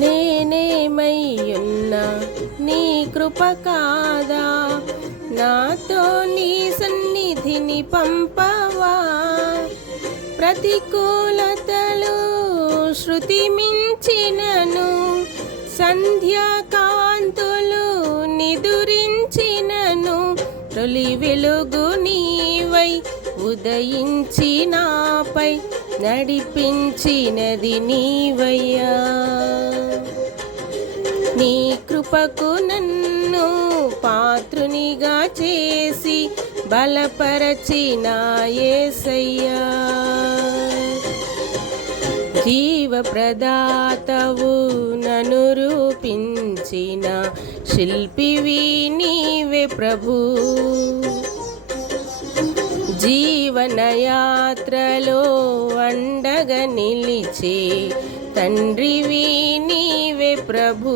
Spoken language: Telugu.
నేనేమయ్యున్నా నీ కృప కాదా, నాతో నీ సన్నిధిని పంపవా. ప్రతికూలతలు శృతి మించినను, సంధ్యాకాంతులు నిదురించినను, తొలి వెలుగు నీవై ఉదయించి నాపై నడిపించినది నీవయ్యా. నీ కృపకు నన్ను పాత్రునిగా చేసి బలపరచిన యేసయ్యా. జీవప్రదాతవు నన్ను రూపించిన శిల్పివి నీవే ప్రభు. జీవనయాత్రలో అండగా నిలిచే తండ్రివి నీవే ప్రభు.